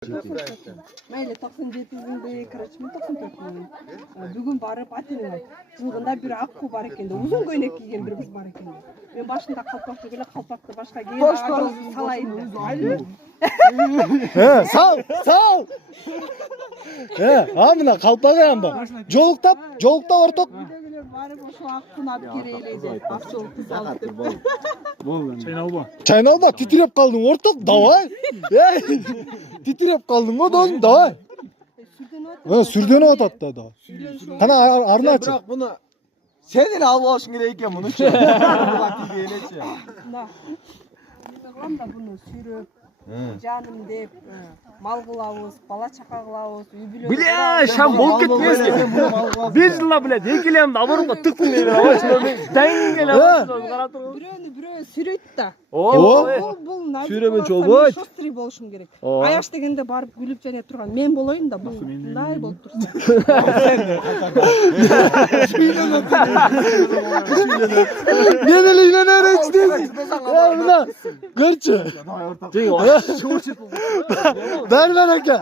Mayli 97.000 короче, 94.000. Бүгін барып атенің айт. Жылғында бір аққу бар екен, ұзын көйлек киген бір қыз бар екен. Мен башында қалпақ түгілі қалпақты башқа кейін салайын. Сал! Амына қалпағы амба. Жолықтап ортақ. Барып ошо аққуны алып келейлейді. Ақчол қыз алып деп. Чайналба, титиреп қалдың ортақ, давай. Титиреп қалдың ғой, досым, давай. Сүрдені отатты да. Қана арна açı. Bırak bunu. Senin alışın gereken bunu. Instagramda bunu sürüp, canım deyip, mal kılavuz, bala çaka kılavuz, übülü. Bile şam bol ketmezdi. Bir yılla bile dekilen avarımda tıktın diye bir hava çıkıyor. Dengel hava çıkıyor. Bireuni sürüyt da. Бұл Сүйремен чолбойт. Шостри болушум керек. Аяш дегенде барып күлүп жане турган мен болоюн да, бул мындай болуп турса. Ben eliyle nereye içtiniz? Buna, görçü. Ver eke.